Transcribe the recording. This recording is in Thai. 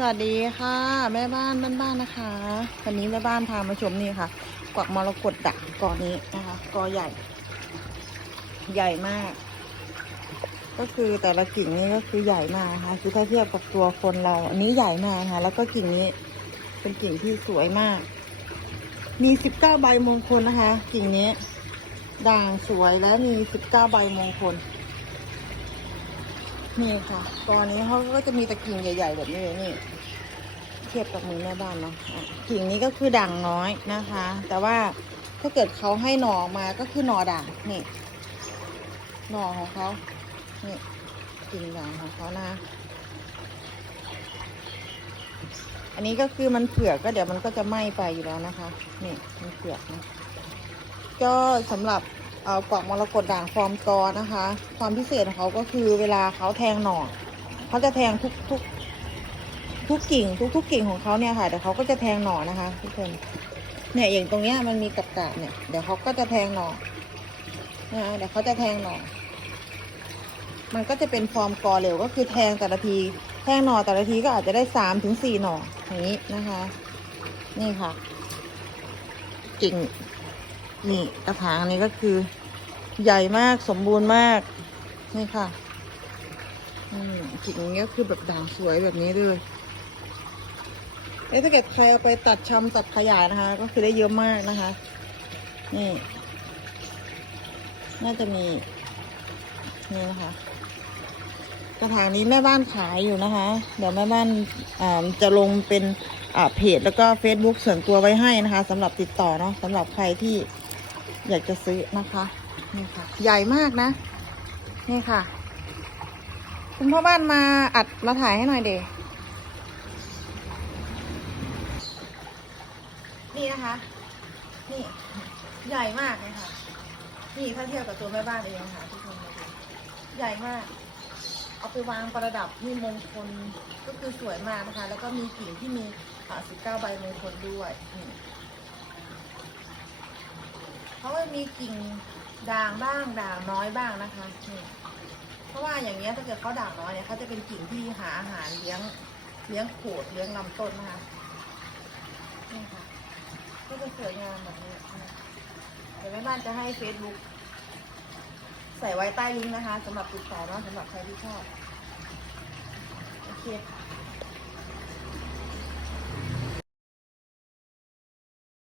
สวัสดีค่ะ แม่บ้านบ้านบ้านนะคะ วันนี้แม่บ้านพามาชมนี่ค่ะ กวักมรกตด่างกอนี้นะคะกอใหญ่ ใหญ่มาก ก็คือแต่ละกิ่งนี่ก็คือใหญ่มากนะคะคือถ้าเทียบกับตัวคนเรา อันนี้ใหญ่มากนะคะแล้วก็กิ่งนี้ เป็นกิ่งที่สวยมาก มีสิบเก้าใบมงคลนะคะ กิ่งนี้ด่างสวยและมีสิบเก้าใบมงคล นี่ค่ะ ตอนนี้เขาก็จะมีตะกิ่งใหญ่ ๆ แบบนี้เลยนี่ เทียบกับมือแม่บ้านเนาะอะกิ่งนี้ก็คือด่างน้อยนะคะ แต่ว่าถ้าเกิดเขาให้หน่อมาก็คือหน่อด่างนี่ หน่อของเขานี่กิ่งด่างของเขานะคะอันนี้ก็คือมันเผือกก็เดี๋ยวมันก็จะไหม้ไปอยู่แล้วนะคะ นี่มันเผือกนะก็สำหรับ เอ่อกล่องมรกตด่างฟอร์มกอนะคะ ความพิเศษของเขาก็คือเวลาเขาแทงหน่อเขาจะแทงทุกทุกทุกกิ่ง ทุกทุกกิ่งของเขาเนี่ยค่ะเดี๋ยวเขาก็จะแทงหน่อนะคะทุกคนเนี่ยอย่างตรงเนี้ยมันมีกับกาบเนี่ยเดี๋ยวเขาก็จะแทงหน่อนะคะเดี๋ยวเขาจะแทงหน่อมันก็จะเป็นฟอร์มกอเร็วก็คือแทงแต่ละที แทงหน่อแต่ละทีก็อาจจะได้สามถึงสี่หน่ออย่างนี้นะคะ นี่ค่ะ กิ่งนี่กระถางนี้ก็คือ ใหญ่มากสมบูรณ์มาก นี่ค่ะอืมกิ่งนี้ก็คือแบบด่างสวยแบบนี้เลยเอ้ถ้าเกิดใครเอาไปตัดชำตัดขยายนะคะ ก็คือได้เยอะมากนะคะ นี่ น่าจะมี นี่นะคะ กระถางนี้แม่บ้านขายอยู่นะคะ เดี๋ยวแม่บ้านอ่าจะลงเป็นอ่าเพจแล้วก็ Facebook ส่วนตัวไว้ให้นะคะสำหรับติดต่อเนาะสำหรับใครที่อยากจะซื้อนะคะ นี่ค่ะ ใหญ่มากนะ นี่ค่ะ คุณพ่อบ้านมาอัดมาถ่ายให้หน่อยเดนี่นะคะ นี่ ใหญ่มากเลยค่ะ นี่ถ้าเทียบกับตัวแม่บ้านเองค่ะทุกคนมาดูใหญ่มาก เอาไปวางประดับนี่มงคลก็คือสวยมากนะคะ แล้วก็มีกิ่งที่มีอ่าสิบเก้าใบมงคลด้วยเขาก็มีกิ่ง ด่างบ้างด่างน้อยบ้างนะคะนี่เพราะว่าอย่างเงี้ยถ้าเกิดเขาด่างน้อยเนี่ยเขาจะเป็นกิ่งที่หาอาหารเลี้ยงเลี้ยงโขดเลี้ยงลำต้นนะคะนี่ค่ะก็จะสวยงามแบบนี้เดี๋ยวแม่บ้านจะให้เฟซบุ๊กใส่ไว้ใต้ลิงก์นะคะสำหรับติดต่อเนาะสำหรับใครที่ชอบโอเค